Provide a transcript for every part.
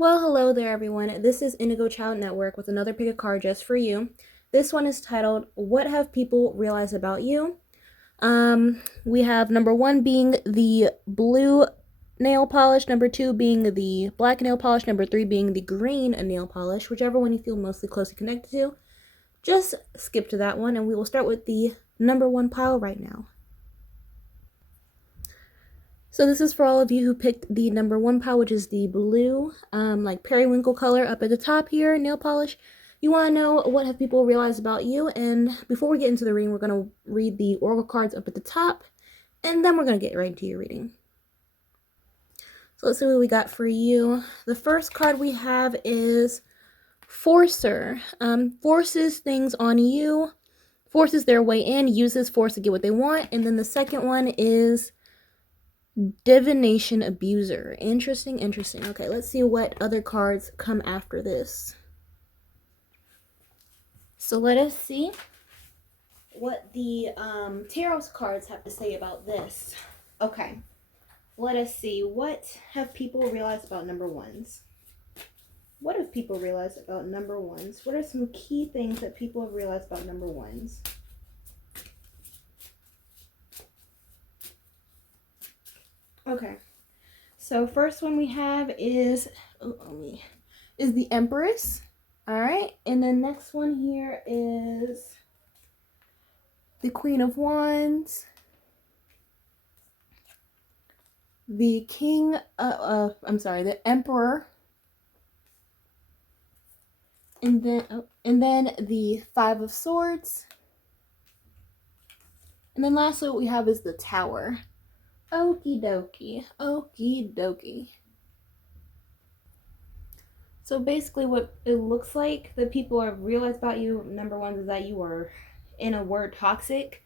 Well, hello there, everyone. This is Indigo Child Network with another pick a card just for you. This one is titled, What Have People Realized About You? We have number one being the blue nail polish, number two being the black nail polish, number three being the green nail polish, whichever one you feel mostly closely connected to. Just skip to that one, and we will start with the number one pile right now. So this is for all of you who picked the number one pile, which is the blue, like periwinkle color up at the top here, nail polish. You want to know what have people realized about you, and before we get into the reading, we're going to read the oracle cards up at the top, and then we're going to get right into your reading. So let's see what we got for you. The first card we have is Forcer. Forces things on you, forces their way in, uses force to get what they want. And then the second one is Divination Abuser. Interesting. Okay, let's see what other cards come after this. So let us see what the tarot cards have to say about this. Okay, let us see. What have people realized about number ones? What have people realized about number ones? What are some key things that people have realized about number ones? Okay, so first one we have is the Empress. All right, and the next one here is the Queen of Wands, the the Emperor, and then the Five of Swords, and then lastly what we have is the Tower. Okie dokie. So basically what it looks like that people have realized about you, number one, is that you are, in a word, toxic.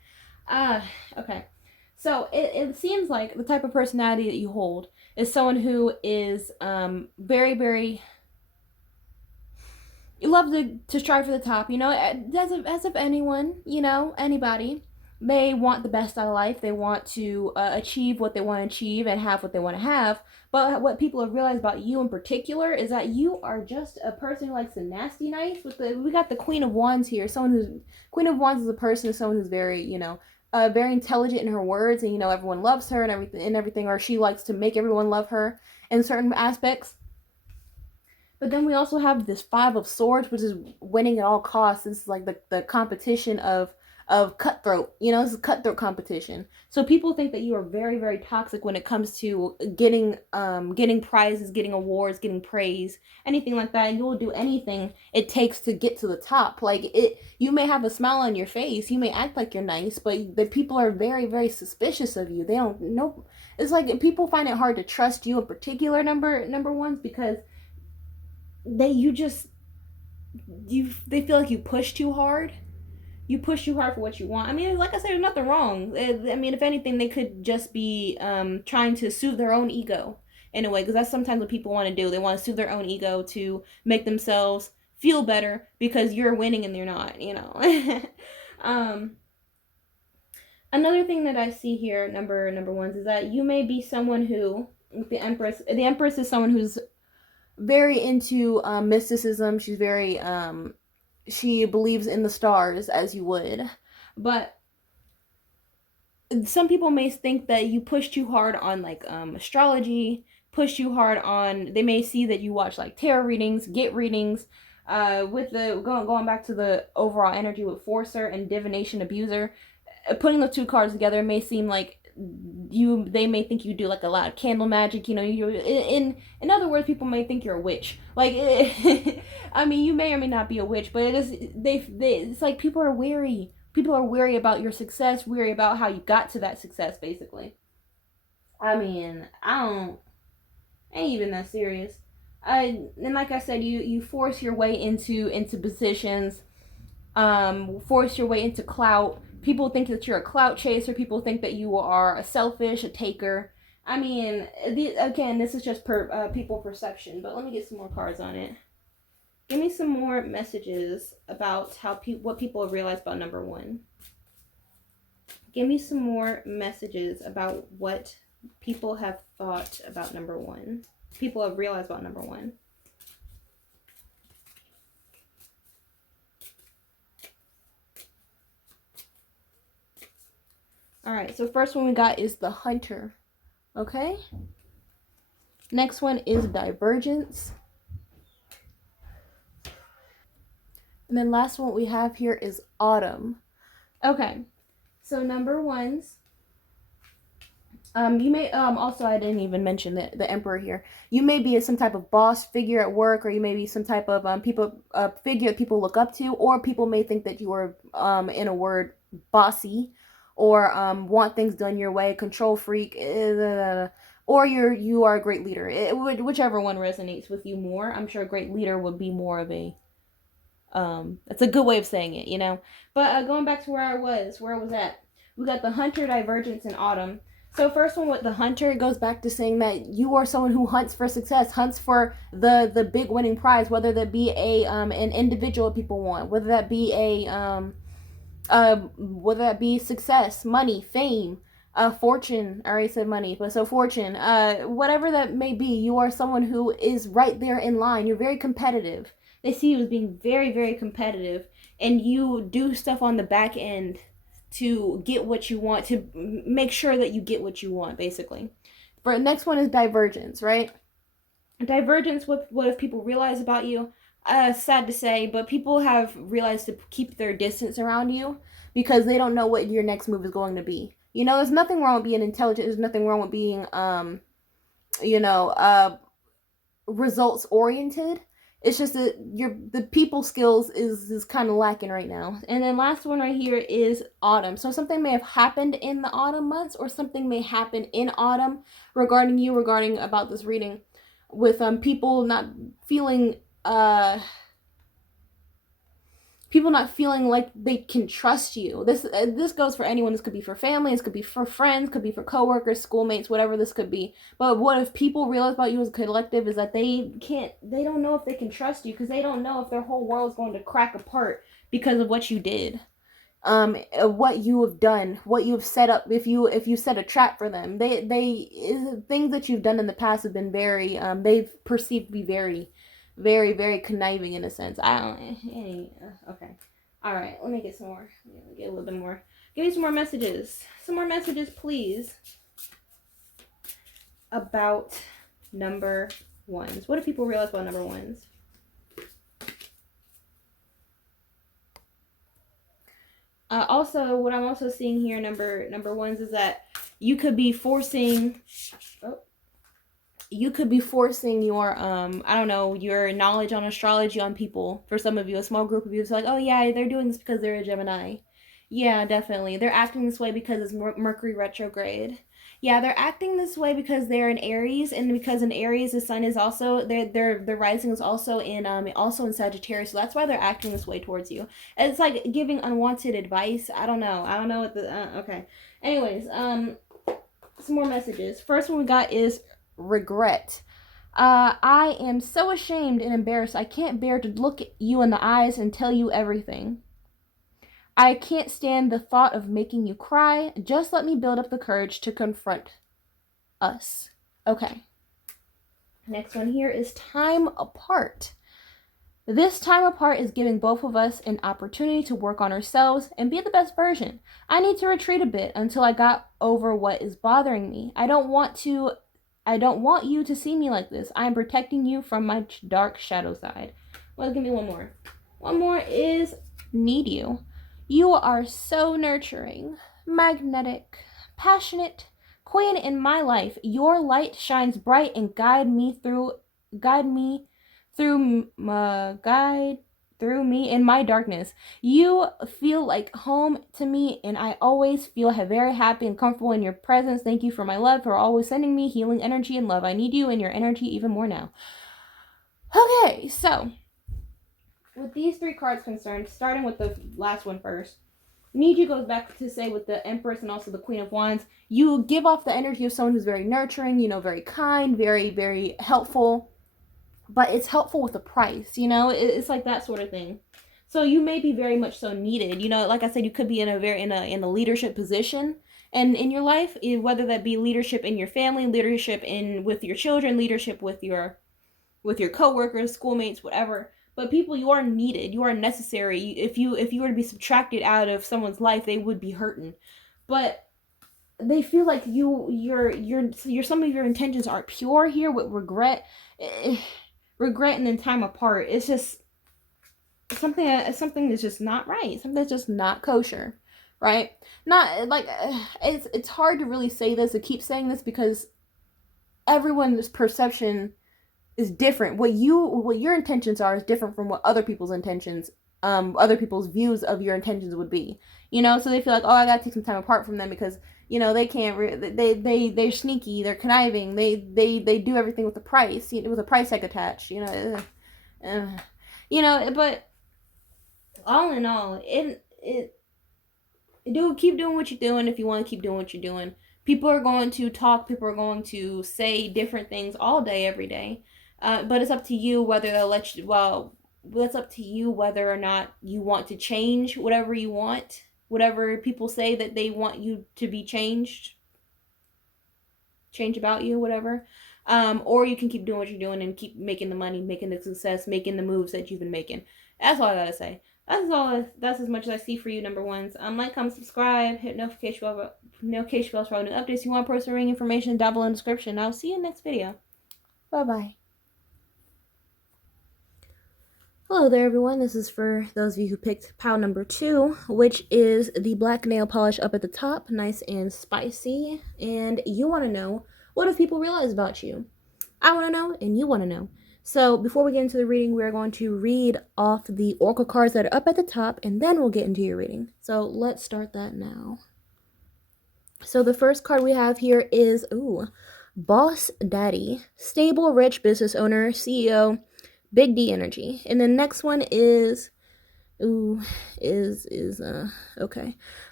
Okay. So it seems like the type of personality that you hold is someone who is very, very, you love to strive for the top, as if anyone, anybody may want the best out of life. They want to achieve what they want to achieve and have what they want to have. But what people have realized about you in particular is that you are just a person who likes the nasty nice. We got the Queen of Wands here. Queen of Wands is a person, is someone who's very, very intelligent in her words, and everyone loves her and everything, or she likes to make everyone love her in certain aspects. But then we also have this Five of Swords, which is winning at all costs. This is like the competition of cutthroat. This is a cutthroat competition. So people think that you are very, very toxic when it comes to getting prizes, getting awards, getting praise, anything like that. And you will do anything it takes to get to the top. You may have a smile on your face, you may act like you're nice, but the people are very, very suspicious of you. They don't know. It's like people find it hard to trust you in particular, number ones, because they feel like you push too hard. You push too hard for what you want. I mean, like I said, there's nothing wrong. I mean, if anything, they could just be trying to soothe their own ego in a way, because that's sometimes what people want to do. They want to soothe their own ego to make themselves feel better because you're winning and they're not, Another thing that I see here, number ones, is that you may be someone who, the Empress is someone who's very into mysticism. She's very she believes in the stars, as you would, but some people may think that you push too hard on astrology, push too hard on, they may see that you watch like tarot readings, get readings, with the going back to the overall energy with Forcer and Divination Abuser. Putting the two cards together may seem like they may think you do like a lot of candle magic. In other words, people may think you're a witch. I mean, you may or may not be a witch, but it's like people are wary about your success, wary about how you got to that success, basically. I mean, ain't even that serious. And like I said, you force your way into positions, force your way into clout. People think that you're a clout chaser. People think that you are a selfish, a taker. I mean, again, this is just people perception, but let me get some more cards on it. Give me some more messages about what people have realized about number one. Give me some more messages about what people have thought about number one. People have realized about number one. All right, so first one we got is the hunter. Okay. Next one is divergence. And then last one we have here is autumn. Okay. So number ones. You may also, I didn't even mention the emperor here. You may be some type of boss figure at work, or you may be some type of figure that people look up to, or people may think that you are in a word bossy, or want things done your way, control freak, or you are a great leader. Whichever one resonates with you more. I'm sure a great leader would be more of a that's a good way of saying it, you know. But going back to where I was at, we got the hunter, divergence, and autumn. So first one with the hunter, it goes back to saying that you are someone who hunts for success, hunts for the big winning prize, whether that be an individual people want, whether that be whether that be success, money, fame, fortune. I already said money, but so fortune, whatever that may be, you are someone who is right there in line. You're very competitive. They see you as being very, very competitive, and you do stuff on the back end to get what you want, to make sure that you get what you want, basically. For next one is divergence, right? Divergence, what if people realize about you? Sad to say, but people have realized to keep their distance around you because they don't know what your next move is going to be. You know, there's nothing wrong with being intelligent. There's nothing wrong with being, you know, results oriented. It's just that the people skills is kind of lacking right now. And then last one right here is autumn. So something may have happened in the autumn months, or something may happen in autumn regarding about this reading, with people not feeling like they can trust you. This goes for anyone. This could be for family, this could be for friends, could be for coworkers, schoolmates, whatever this could be. But what if people realize about you as a collective is that they don't know if they can trust you, because they don't know if their whole world is going to crack apart because of what you did, what you have done, what you've set up. If you set a trap for them, they things that you've done in the past have been very they've perceived to be very, very, very conniving in a sense. I don't. Okay. All right. Let me get some more. Get a little bit more. Give me some more messages. Some more messages, please. About number ones. What do people realize about number ones? Also, what I'm also seeing here, number ones, is that you could be forcing. You could be forcing your I don't know, your knowledge on astrology on people. For some of you, a small group of you, it's like, oh yeah, they're doing this because they're a Gemini. Yeah, definitely. They're acting this way because it's Mercury retrograde. Yeah, they're acting this way because they're in Aries, and because in Aries the sun is also their rising is also in Sagittarius, so that's why they're acting this way towards you. It's like giving unwanted advice. I don't know what the okay. Anyways, some more messages. First one we got is regret. I am so ashamed and embarrassed. I can't bear to look you in the eyes and tell you everything. I can't stand the thought of making you cry. Just let me build up the courage to confront us. Okay. Next one here is time apart. This time apart is giving both of us an opportunity to work on ourselves and be the best version. I need to retreat a bit until I got over what is bothering me. I don't want you to see me like this. I am protecting you from my dark shadow side. Well, give me one more. One more is need you. You are so nurturing, magnetic, passionate, queen in my life. Your light shines bright and guide me in my darkness. You feel like home to me, and I always feel very happy and comfortable in your presence. Thank you for my love, for always sending me healing energy and love. I need you and your energy even more now. Okay, so with these three cards concerned, starting with the last one first, need you goes back to say with the Empress and also the Queen of Wands, you give off the energy of someone who's very nurturing, you know, very kind, very, very helpful. But it's helpful with a price, you know. It's like that sort of thing. So you may be very much so needed, you know. Like I said, you could be in a leadership position, and in your life, whether that be leadership in your family, leadership with your children, leadership with your coworkers, schoolmates, whatever. But people, you are needed, you are necessary. If you were to be subtracted out of someone's life, they would be hurting. But they feel like some of your intentions are pure here with regret. Regret and then time apart. It's just something that's just not right. Something that's just not kosher, right? Not like it's hard to really say this, to keep saying this, because everyone's perception is different. What your intentions are is different from what other people's intentions, other people's views of your intentions would be. So they feel like, oh, I gotta take some time apart from them because they can't. They're sneaky. They're conniving. They do everything with a price. With a price tag attached. But all in all, keep doing what you're doing if you want to keep doing what you're doing. People are going to talk. People are going to say different things all day, every day. But it's up to you whether they'll let you. Well, it's up to you whether or not you want to change whatever you want, whatever people say that they want you to be change about you, whatever. Or you can keep doing what you're doing and keep making the money, making the success, making the moves that you've been making. That's all I gotta say. That's as much as I see for you, number ones. Like, comment, subscribe, hit notification bell for all new updates. If you want personal ring information, down below in the description. I'll see you in the next video. Bye-bye. Hello there, everyone. This is for those of you who picked pile number 2, which is the black nail polish up at the top, nice and spicy. And you want to know, what do people realize about you? I want to know, and you want to know. So before we get into the reading, we are going to read off the oracle cards that are up at the top, and then we'll get into your reading. So let's start that now. So the first card we have here is, Boss Daddy, stable, rich business owner, CEO, Big D energy. And the next one is okay.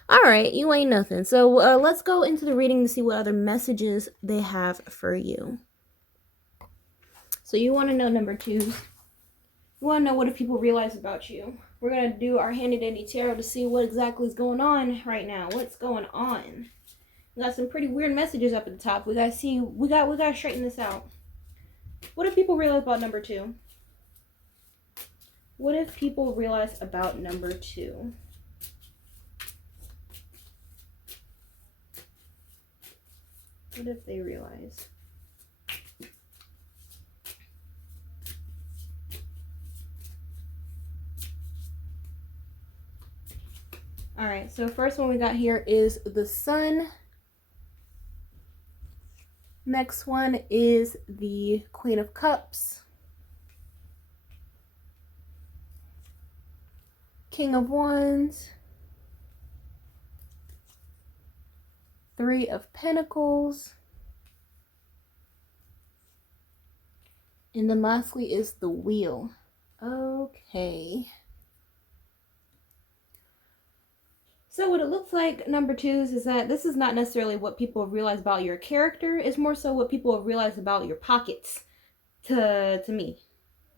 All right, you ain't nothing. So let's go into the reading to see what other messages they have for you. So you want to know, number 2. You want to know, what do people realize about you? We're going to do our handy dandy tarot to see what exactly is going on right now. What's going on? We got some pretty weird messages up at the top. We got to straighten this out. What do people realize about number 2? What if people realize about number 2? What if they realize? All right, so first one we got here is the Sun. Next one is the Queen of Cups. King of Wands. 3 of Pentacles. And then lastly is the Wheel. Okay. So what it looks like, number 2s, is that this is not necessarily what people realize about your character. It's more so what people realize about your pockets. To me,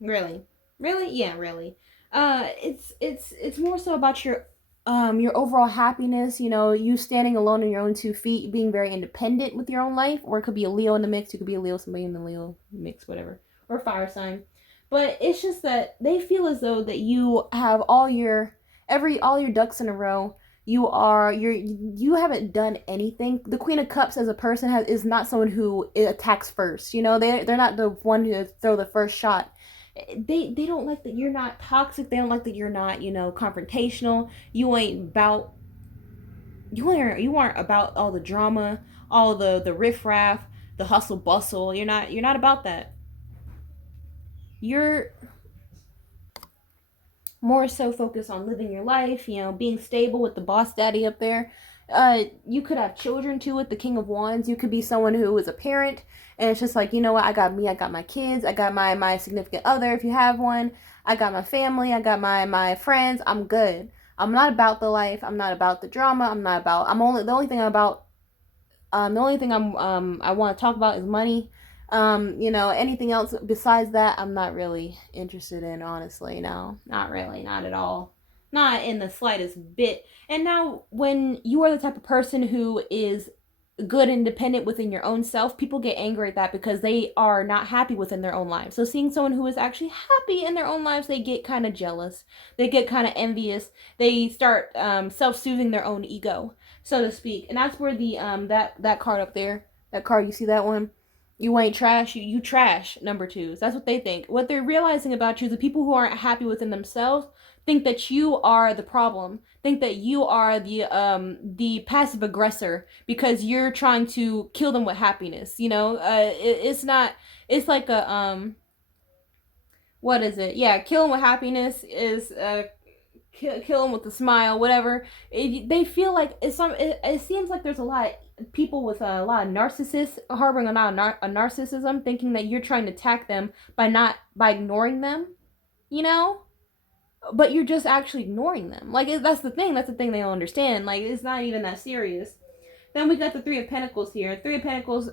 really, yeah, really. It's more so about your overall happiness. You standing alone on your own 2 feet, being very independent with your own life. Or it could be a Leo in the mix. You could be a Leo, somebody in the Leo mix, whatever, or fire sign. But it's just that they feel as though that you have all your ducks in a row. You haven't done anything. The Queen of Cups as a person is not someone who attacks first. They're not the one to throw the first shot. They don't like that you're not toxic. They don't like that you're not, confrontational. You aren't about all the drama, all the riffraff, the hustle bustle. You're not about that. You're more so focused on living your life, being stable with the boss daddy up there. You could have children too with the King of Wands. You could be someone who is a parent, and it's just like, what, I got my kids, I got my significant other if you have one, I got my family, I got my friends, I'm good. I'm not about the life, I'm not about the drama, the only thing I want to talk about is money. Anything else besides that, I'm not really interested in, honestly. No, not really, not at all. Not in the slightest bit. And now, when you are the type of person who is good and independent within your own self, people get angry at that because they are not happy within their own lives. So seeing someone who is actually happy in their own lives, they get kind of jealous. They get kind of envious. They start self-soothing their own ego, so to speak. And that's where the that card up there, that card, you see that one? You ain't trash, you trash, number twos. That's what they think. What they're realizing about you is the people who aren't happy within themselves think that you are the problem, think that you are the passive aggressor because you're trying to kill them with happiness. It's not. It's like a what is it? Yeah, kill them with happiness is kill them with a smile, whatever. They feel like it seems like there's a lot of people with a lot of narcissists harboring a narcissism, thinking that you're trying to attack them by ignoring them. You know, but you're just actually ignoring them. Like, that's the thing. That's the thing they don't understand. Like, it's not even that serious. Then we got the Three of Pentacles here. Three of Pentacles,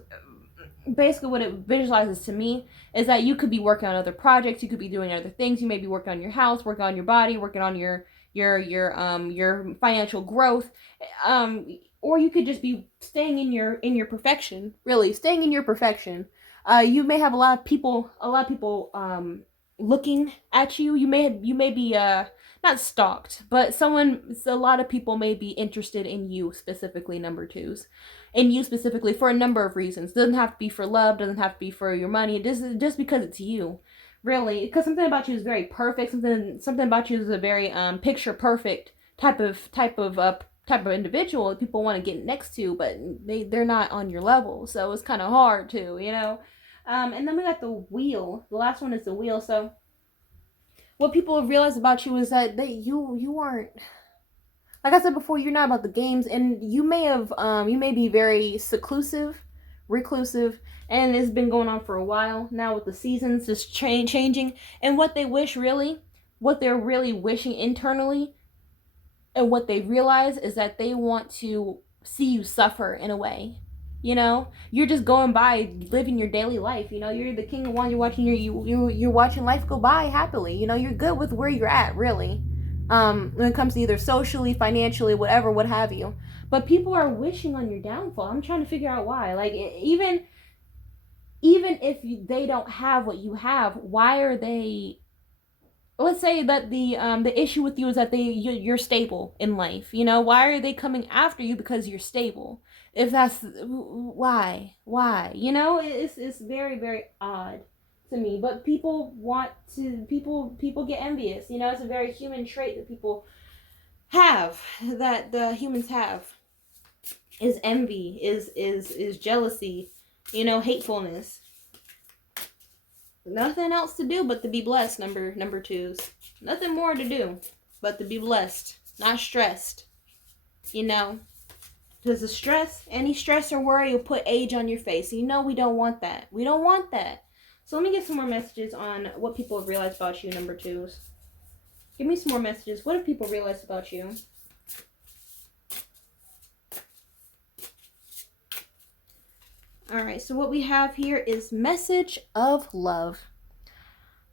basically what it visualizes to me is that you could be working on other projects. You could be doing other things. You may be working on your house, working on your body, working on your financial growth. Or you could just be staying in your perfection. Really, staying in your perfection. You may have a lot of people looking at you. You may be not stalked, but a lot of people may be interested in you specifically, number twos, in you specifically for a number of reasons. Doesn't have to be for love, doesn't have to be for your money. Just because it's you, really, because something about you is very perfect. Something about you is a very picture perfect type of individual that people want to get next to, but they're not on your level, so it's kind of hard to, and then we got the Wheel. The last one is the Wheel. So what people have realized about you is that you aren't, like I said before, you're not about the games, and you may be very reclusive, and it's been going on for a while now with the seasons just changing. And what they're really wishing internally, and what they realize is that they want to see you suffer in a way. You're just going by living your daily life. You're the king of one. You're watching you're watching life go by happily. You're good with where you're at, really. When it comes to either socially, financially, whatever, what have you. But people are wishing on your downfall. I'm trying to figure out why. Like, even if they don't have what you have, why are they? Let's say that the issue with you is that you're stable in life. Why are they coming after you because you're stable? If that's why, it's very, very odd to me. But people get envious. It's a very human trait that people have, that the humans have, is envy, is jealousy, hatefulness. Nothing else to do but to be blessed, number twos. Nothing more to do but to be blessed, not stressed. Because any stress or worry will put age on your face. We don't want that. We don't want that. So let me get some more messages on what people have realized about you, number twos. Give me some more messages. What have people realized about you? All right, so what we have here is message of love.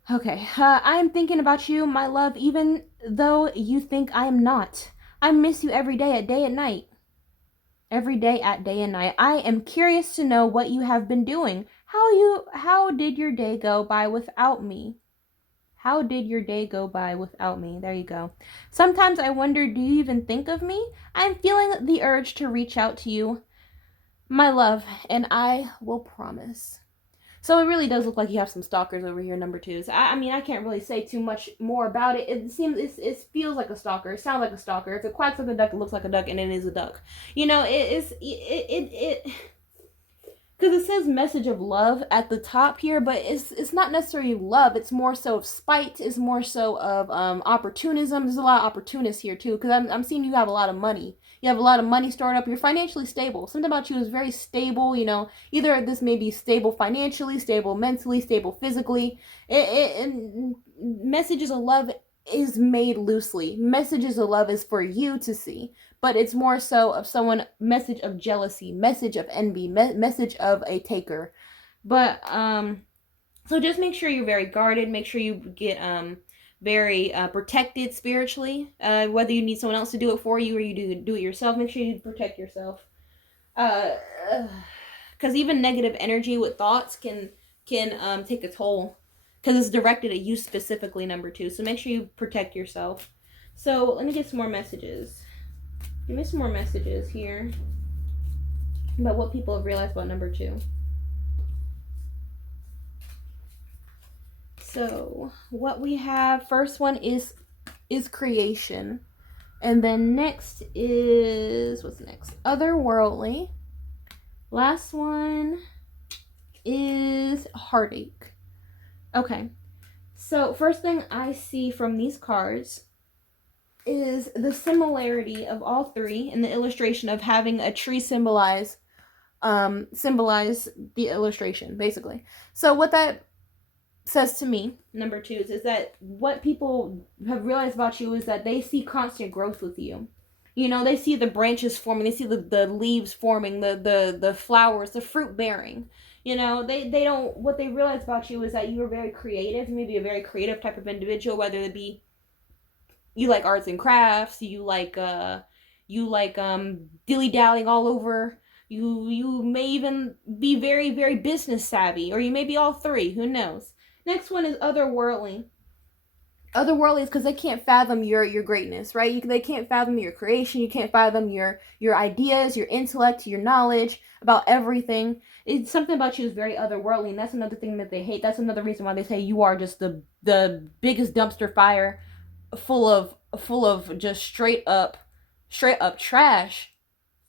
Okay, I'm thinking about you, my love, even though you think I am not. I miss you every day and night. Every day and night. I am curious to know what you have been doing. How did your day go by without me? How did your day go by without me? There you go. Sometimes I wonder, do you even think of me? I'm feeling the urge to reach out to you, my love, and I will promise. So it really does look like you have some stalkers over here, number twos. I can't really say too much more about it. It feels like a stalker. It sounds like a stalker. If it quacks like a duck, it looks like a duck, and it is a duck. Because it says message of love at the top here, but it's not necessarily love. It's more so of spite. It's more so of opportunism. There's a lot of opportunists here too, because I'm seeing you have a lot of money. You have a lot of money stored up. You're financially stable. Something about you is very stable. Either this may be stable financially, stable mentally, stable physically. Messages of love is made loosely. Messages of love is for you to see, but it's more so of someone, message of jealousy, message of envy, message of a taker. But so just make sure you're very guarded. Make sure you get very protected spiritually. Whether you need someone else to do it for you or you do it yourself, make sure you protect yourself. Because even negative energy with thoughts can take a toll, because it's directed at you specifically, number 2. So make sure you protect yourself. So let me get some more messages. Give me some more messages here about what people have realized about number 2. So what we have, first one is creation. And then next is, what's next? Otherworldly. Last one is heartache. Okay. So first thing I see from these cards is the similarity of all three in the illustration of having a tree symbolize the illustration, basically. So what that says to me, number 2, is that what people have realized about you is that they see constant growth with you. You know, they see the branches forming, they see the leaves forming, the flowers, the fruit bearing. You know, they don't, what they realize about you is that you are very creative, maybe a very creative type of individual, whether it be you like arts and crafts, you like dilly-dallying all over. You may even be very, very business savvy, or you may be all three, who knows. Next one is otherworldly. Otherworldly is because they can't fathom your greatness, right? They can't fathom your creation. You can't fathom your ideas, your intellect, your knowledge about everything. It's something about you is very otherworldly, and that's another thing that they hate. That's another reason why they say you are just the biggest dumpster fire, full of just straight up trash.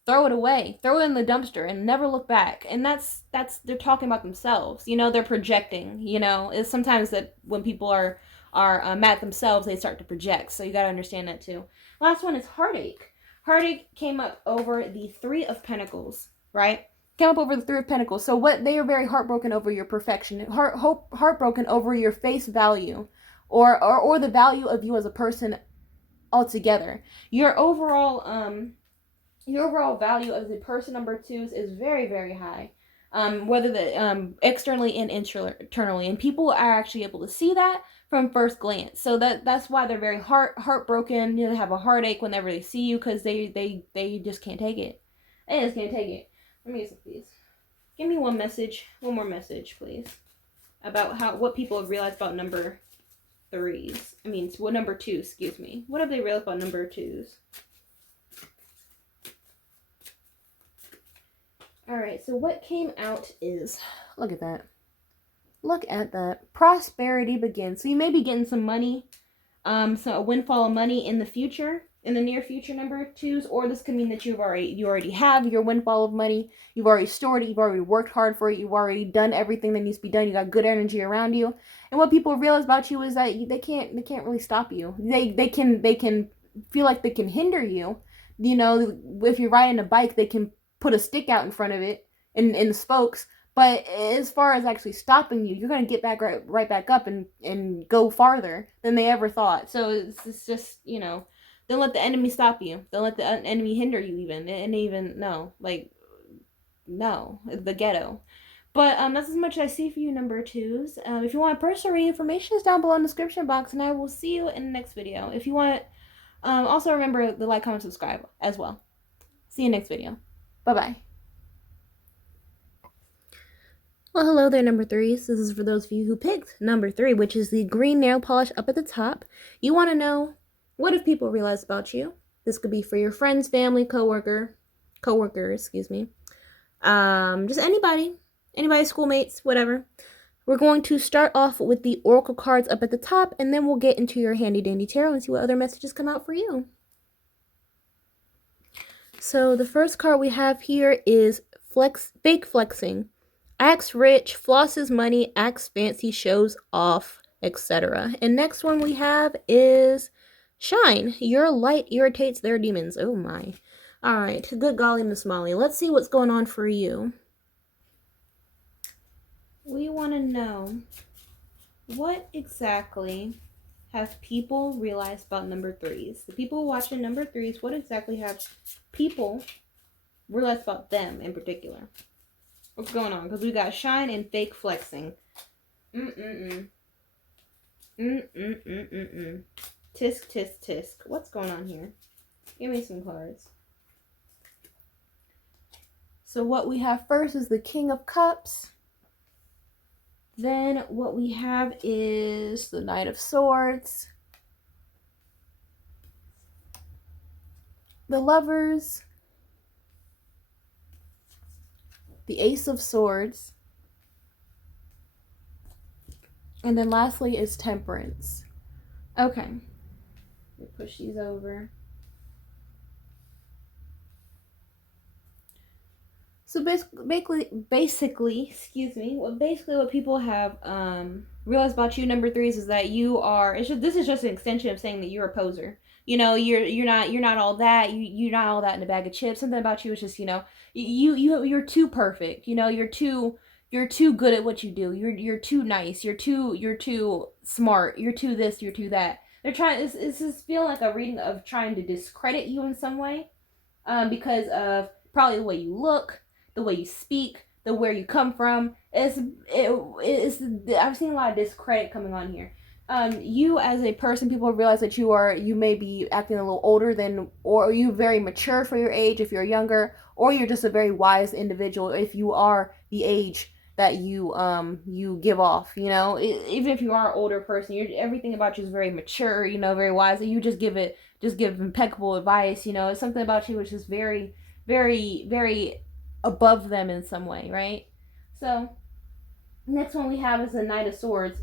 Throw it away, throw it in the dumpster, and never look back. And that's they're talking about themselves. You know, they're projecting. You know, it's sometimes that when people are mad at themselves, they start to project. So you got to understand that too. Last one is heartache. Heartache came up over the 3 of Pentacles, right? Came up over the 3 of Pentacles. So what, they are very heartbroken over your perfection, heartbroken over your face value, or the value of you as a person altogether. Your overall value as a person, number 2, is very, very high. Whether externally and internally, and people are actually able to see that from first glance. So that's why they're very heartbroken. You know, they have a heartache whenever they see you, because they just can't take it. They just can't take it. Let me get some, please. Give me one more message, please, about what people have realized about number 3s. I mean, well, number 2, excuse me. What have they realized about number 2s? Alright, so what came out is, look at that. Look at that. Prosperity begins. So you may be getting some money, so a windfall of money in the future, in the near future, number 2s, or this could mean that you already have your windfall of money. You've already stored it. You've already worked hard for it. You've already done everything that needs to be done. You got good energy around you. And what people realize about you is that they can't really stop you. They can feel like they can hinder you. You know, if you're riding a bike, they can put a stick out in front of it in the spokes, but as far as actually stopping you, you're going to get back right back up and go farther than they ever thought. So it's just, you know, don't let the enemy stop you. Don't let the enemy hinder you no, the ghetto. But that's as much as I see for you, number 2s. If you want personal reading, information is down below in the description box, and I will see you in the next video. If you want, also remember to like, comment, subscribe as well. See you next video. Bye-bye. Well, hello there, number 3s. This is for those of you who picked number 3, which is the green nail polish up at the top. You want to know, what have people realized about you? This could be for your friends, family, coworkers, excuse me. Just anybody, schoolmates, whatever. We're going to start off with the oracle cards up at the top, and then we'll get into your handy dandy tarot and see what other messages come out for you. So the first card we have here is fake flexing. Acts rich, flosses money, acts fancy, shows off, etc. And next one we have is shine. Your light irritates their demons. Oh my. Alright, good golly, Miss Molly. Let's see what's going on for you. We want to know, what exactly have people realized about number 3s? The people watching number 3s, what exactly have people realized about them in particular? What's going on? Because we got shine and fake flexing. Tisk, tisk, tisk. What's going on here? Give me some cards. So what we have first is the King of Cups. Then what we have is the Knight of Swords, the Lovers, the Ace of Swords, and then lastly is Temperance. Okay, let me push these over. So basically, excuse me. What people have realized about you, number threes, is that you are. This is just an extension of saying that you're a poser. You're not all that. You're not all that in a bag of chips. Something about you is just you're too perfect. You're too good at what you do. You're too nice. You're too smart. You're too this. You're too that. They're trying. It's just feeling like a reading of trying to discredit you in some way, because of probably the way you look, the way you speak, the where you come from. I'm seeing a lot of discredit coming on here. You as a person, people realize that you may be acting a little older than, or you very mature for your age if you're younger, or you're just a very wise individual if you are the age that you give off. Even if you are an older person, everything about you is very mature. Very wise. You just give impeccable advice. It's something about you which is very, very, very above them in some way, right? So next one we have is the Knight of Swords.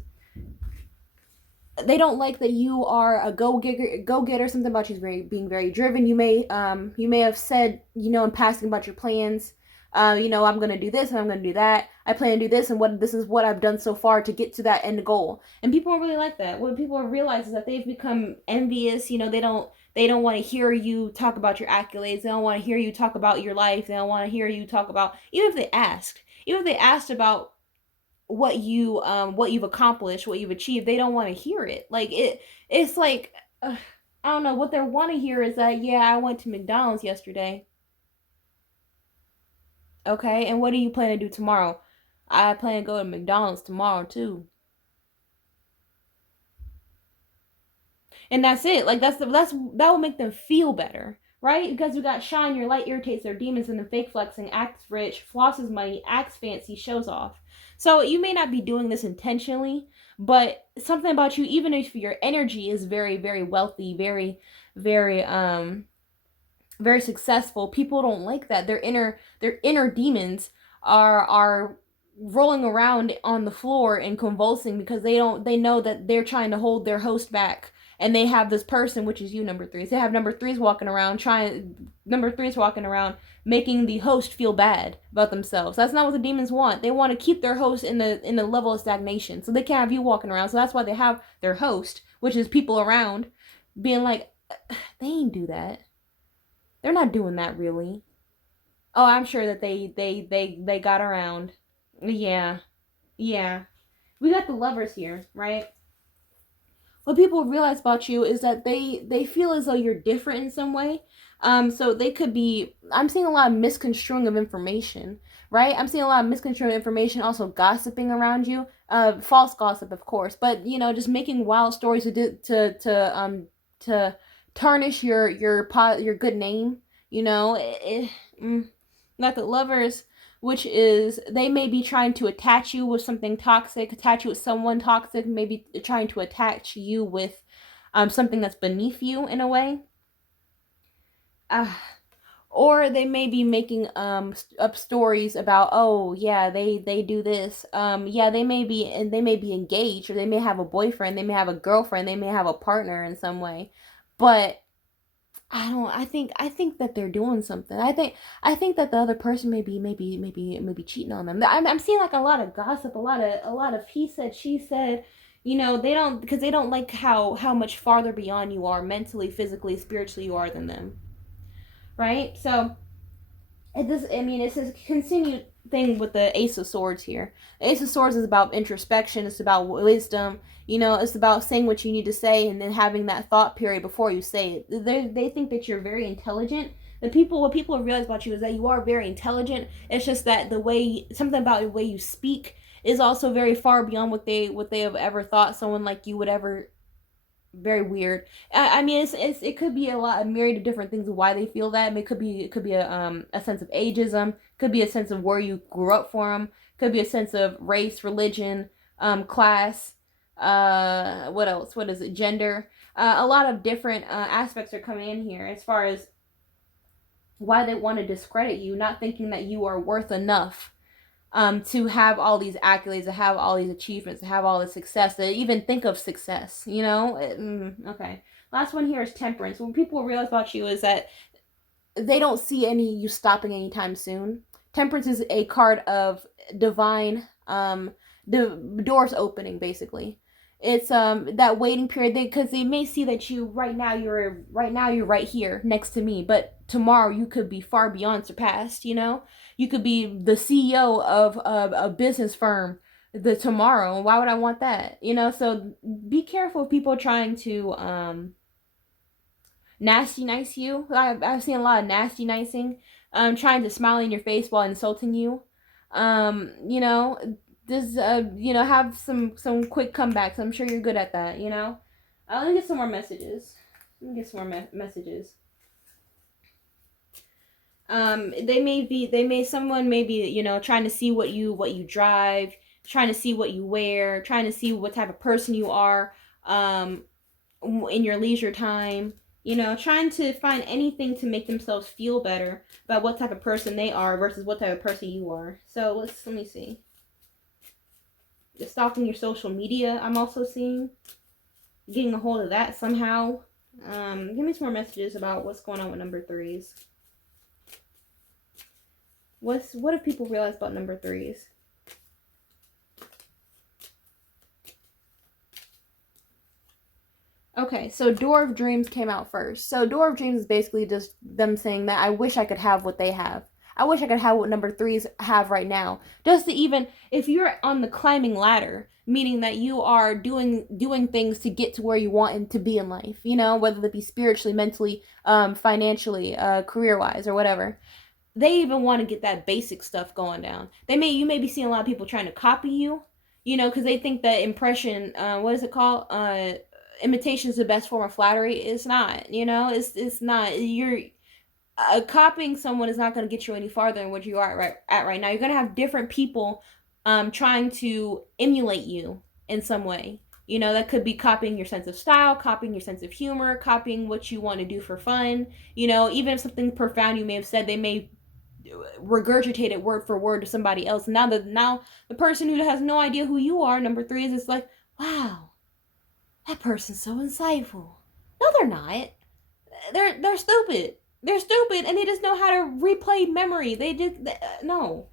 They don't like that you are a go getter. Something about you is being very driven. You may have said, in passing about your plans. I'm gonna do this and I'm gonna do that. I plan to do this, and this is what I've done so far to get to that end goal. And people don't really like that. What people realize is that they've become envious. They don't want to hear you talk about your accolades. They don't want to hear you talk about your life. They don't want to hear you talk about, even if they asked about what you've accomplished, what you've achieved, they don't want to hear it. It's like, I don't know, what they want to hear is that, yeah, I went to McDonald's yesterday. Okay, and what do you plan to do tomorrow? I plan to go to McDonald's tomorrow too. And that's it. Like that will make them feel better, right? Because we got shine, your light irritates their demons, and the fake flexing acts rich, flosses money, acts fancy, shows off. So you may not be doing this intentionally, but something about you, even if your energy is very, very wealthy, very, very very successful, people don't like that. Their inner demons are rolling around on the floor and convulsing because they know that they're trying to hold their host back, and they have this person, which is you, number threes. They have number threes walking around making the host feel bad about themselves. That's not what the demons want. They want to keep their host in the level of stagnation, so they can't have you walking around. So that's why they have their host, which is people around, being like, they ain't do that. They're not doing that really. Oh, I'm sure that they got around. Yeah. Yeah. We got the Lovers here, right? What people realize about you is that they feel as though you're different in some way. So they could be. I'm seeing a lot of misconstruing of information, right? I'm seeing a lot of misconstruing information, also gossiping around you. False gossip, of course, but just making wild stories to tarnish your good name. Got the Lovers, which is they may be trying to attach you with something toxic, attach you with someone toxic, maybe trying to attach you with something that's beneath you in a way. Or they may be making up stories about, oh yeah, they do this. Yeah, they may be engaged, or they may have a boyfriend, they may have a girlfriend, they may have a partner in some way. But I think that they're doing something. I think that the other person maybe cheating on them. I'm seeing like a lot of gossip, a lot of he said, she said. They don't, because they don't like how much farther beyond you are mentally, physically, spiritually you are than them. Right? So it's a continued thing with the Ace of Swords here. The Ace of Swords is about introspection. It's about wisdom. It's about saying what you need to say and then having that thought period before you say it. They think that you're very intelligent. What people realize about you is that you are very intelligent. It's just that something about the way you speak is also very far beyond what they have ever thought someone like you would ever Very weird. I mean, it could be a myriad of different things of why they feel that. I mean, it could be a sense of ageism. Could be a sense of where you grew up from. Could be a sense of race, religion, class. What else? What is it? Gender. A lot of different aspects are coming in here as far as why they want to discredit you, not thinking that you are worth enough to have all these accolades, to have all these achievements, to have all this success, to even think of success, you know? Okay. Last one here is temperance. What people realize about you is that they don't see you stopping anytime soon. Temperance is a card of divine, the doors opening, basically. It's that waiting period, because they may see that you're right here next to me, but tomorrow you could be far beyond surpassed, you know? You could be the CEO of a business firm the tomorrow. Why would I want that? You know, so be careful of people trying to nasty nice you. I've seen a lot of nasty nicing, trying to smile in your face while insulting you. You know, just have some quick comebacks. I'm sure you're good at that. You know. Let me get some more messages. Messages. Someone may be, you know, trying to see what you drive, trying to see what you wear, trying to see what type of person you are, in your leisure time, you know, trying to find anything to make themselves feel better about what type of person they are versus what type of person you are. So let me see. Stalking your social media, I'm also seeing. Getting a hold of that somehow. Give me some more messages about what's going on with number threes. What have people realized about number threes? Okay, so Door of Dreams came out first. So Door of Dreams is basically just them saying that I wish I could have what they have. I wish I could have what number threes have right now. Just to even, if you're on the climbing ladder, meaning that you are doing things to get to where you want to be in life, you know, whether it be spiritually, mentally, financially, career-wise, or whatever. They even want to get that basic stuff going down. You may be seeing a lot of people trying to copy you, you know, because they think that impression, what is it called? Imitation is the best form of flattery. It's not, you know, it's not. You're copying someone is not going to get you any farther than what you are at right now. You're going to have different people trying to emulate you in some way. You know, that could be copying your sense of style, copying your sense of humor, copying what you want to do for fun. You know, even if something profound you may have said, they may regurgitate it word for word to somebody else. Now the person who has no idea who you are, number three, is like, wow, that person's so insightful. No, they're not. They're stupid. They're stupid, and they just know how to replay memory. No.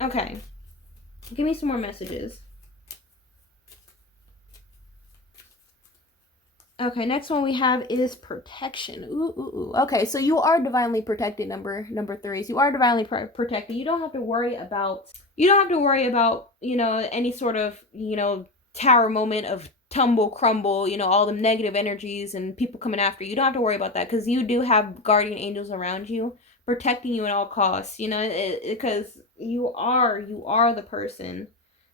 Okay. Give me some more messages. Okay, next one we have is protection. Ooh. Okay, so you are divinely protected, number threes. You are divinely protected. You don't have to worry about, you know, any sort of, you know, tower moment of tumble, crumble, you know, all the negative energies and people coming after you. You don't have to worry about that because you do have guardian angels around you protecting you at all costs, you know, because you are the person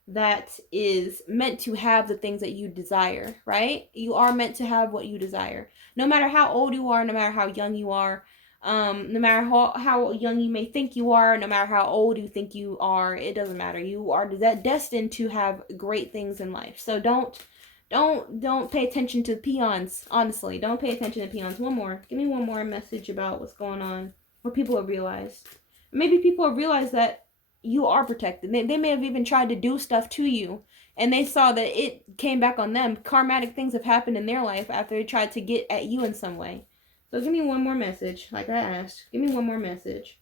that is meant to have the things that you desire, right? You are meant to have what you desire. No matter how old you are, no matter how young you are, no matter how young you may think you are, no matter how old you think you are, it doesn't matter. You are destined to have great things in life. So don't pay attention to peons, honestly. Don't pay attention to peons. One more. Give me one more message about what's going on. What people have realized. Maybe people have realized that you are protected. They may have even tried to do stuff to you, and they saw that it came back on them. Karmatic things have happened in their life after they tried to get at you in some way. So give me one more message, like I asked. Give me one more message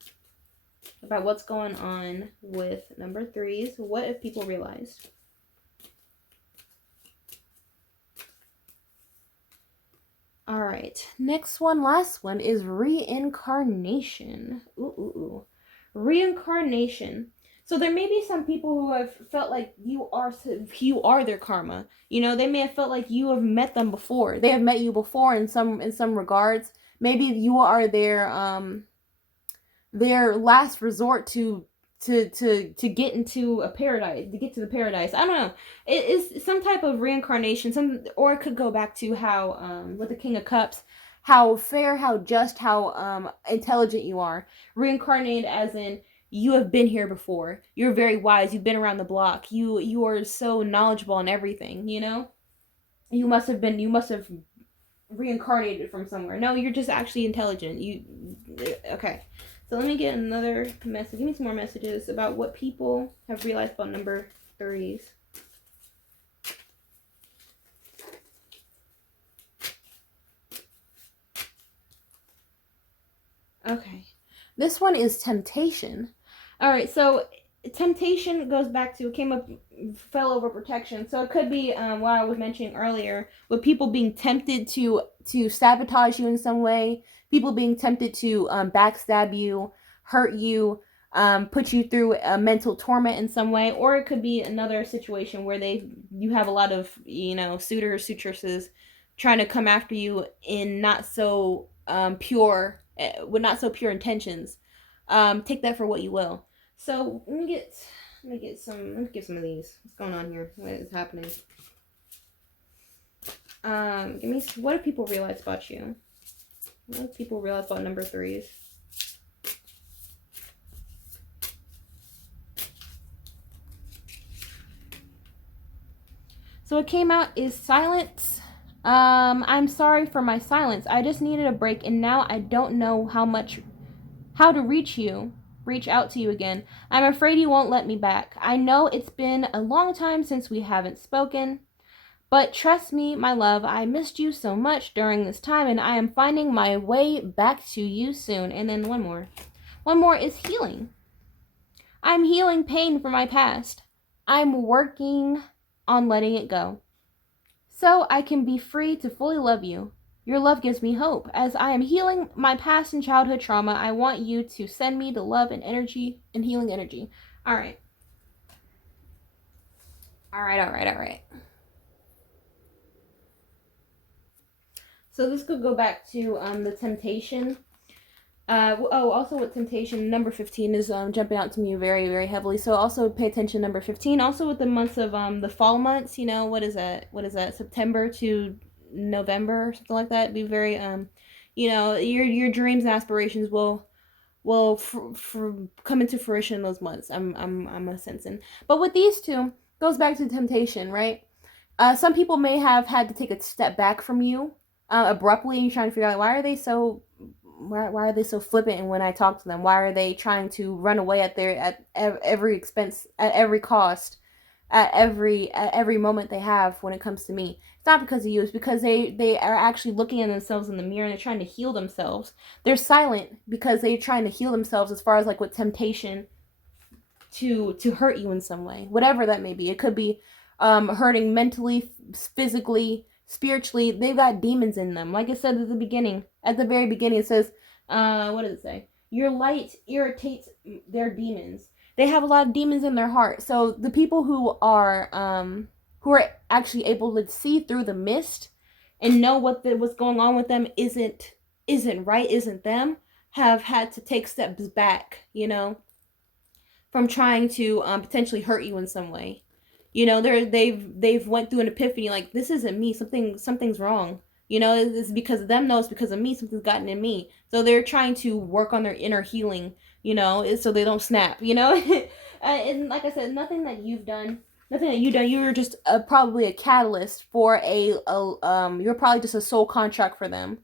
about what's going on with number threes. What have people realized? All right. Next one, last one is reincarnation. Ooh. Reincarnation. So there may be some people who have felt like you are their karma. You know, they may have felt like you have met them before. They have met you before in some regards. Maybe you are their last resort to to get into a paradise, to get to the paradise. I don't know. It is some type of reincarnation. Or it could go back to how with the King of Cups, how fair, how just, how intelligent you are. Reincarnated as in you have been here before. You're very wise. You've been around the block. You are so knowledgeable on everything. You know. You must have been. You must have reincarnated from somewhere. No, you're just actually intelligent. Okay. So let me get another message. Give me some more messages about what people have realized about number 3s. Okay. This one is temptation. All right, so temptation goes back to, fell over protection. So it could be what I was mentioning earlier, with people being tempted to sabotage you in some way, people being tempted to backstab you, hurt you, put you through a mental torment in some way. Or it could be another situation where you have a lot of, suitors, suitresses trying to come after you in not so pure, with not so pure intentions. Take that for what you will. So let me get some of these. What's going on here? What is happening? What do people realize about you? What do people realize about number 3s? So what came out is silence. I'm sorry for my silence. I just needed a break, and now I don't know how to reach out to you again. I'm afraid you won't let me back. I know it's been a long time since we haven't spoken, but trust me, my love, I missed you so much during this time, and I am finding my way back to you soon. And then one more. One more is healing. I'm healing pain from my past. I'm working on letting it go, so I can be free to fully love you. Your love gives me hope. As I am healing my past and childhood trauma, I want you to send me the love and energy and healing energy. All right. So this could go back to the temptation. Also with temptation, number 15 is jumping out to me very, very heavily. So also pay attention, number 15. Also with the months of the fall months, what is that? September to November or something like that. Be very your dreams and aspirations will come into fruition in those months. I'm sensing. But with these two, goes back to temptation, right? Some people may have had to take a step back from you abruptly, and you're trying to figure out why are they so flippant. And when I talk to them, why are they trying to run away at every expense, at every cost, at every moment they have when it comes to me? It's not because of you. It's because they are actually looking at themselves in the mirror and they're trying to heal themselves. They're silent because they're trying to heal themselves, as far as like with temptation to hurt you in some way, whatever that may be. It could be hurting mentally, physically, spiritually. They've got demons in them. Like I said at the very beginning, it says, what does it say? Your light irritates their demons. They have a lot of demons in their heart. So the people who are actually able to see through the mist and know what's going on with them isn't right, isn't them, have had to take steps back, from trying to potentially hurt you in some way. They've went through an epiphany, like, this isn't me, something's wrong. It's because of them. No, it's because of me. Something's gotten in me. So they're trying to work on their inner healing, so they don't snap, and like I said, nothing that you've done, you were just probably a catalyst for you're probably just a soul contract for them.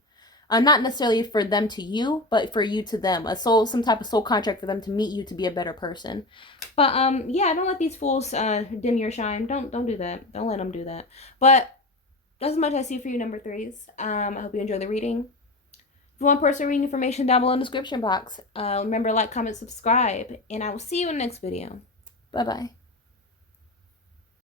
Not necessarily for them to you, but for you to them. Some type of soul contract for them to meet you to be a better person. But yeah, don't let these fools dim your shine. Don't do that. Don't let them do that. But that's as much as I see for you, number 3s. I hope you enjoy the reading. If you want personal reading information, down below in the description box. Remember, like, comment, subscribe, and I will see you in the next video. Bye-bye.